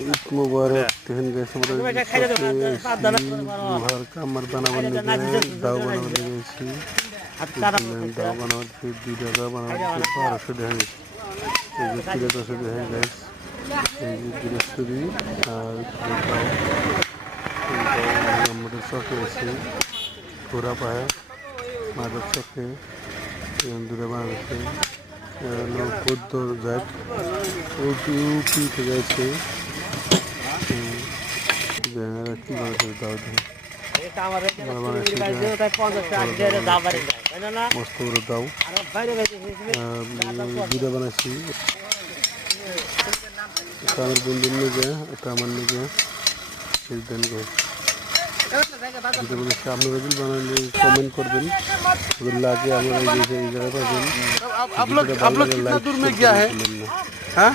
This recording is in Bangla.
ঈদ মুবারক দেখেন গাইস আমরা লোহার কামার বানাবার লেগে দাও বানাবার লেগেছি দাও বানাবার 2 টাকা বানাবার 1200 দেখেন এই যে 1300 দেখেন গাইস এই যে গৃহস্থী আর দাও আমাদের চকে আছে ঘোরা পায় মাদক চকে দূরে বানাচ্ছে বৌদ্ধ জাত ইউপি থেকে আছে কি বানাচ্ছে দাও মস্ত করে দাও দুটা বানাচ্ছি একটা আমার বন্ধুর নিয়ে একটা আমার নিয়ে দেন আপনারা যদি বানালে কমেন্ট করবেন अगर लाके हमारे जैसे जगह पर आप लोग कितना दूर में गया है? हाँ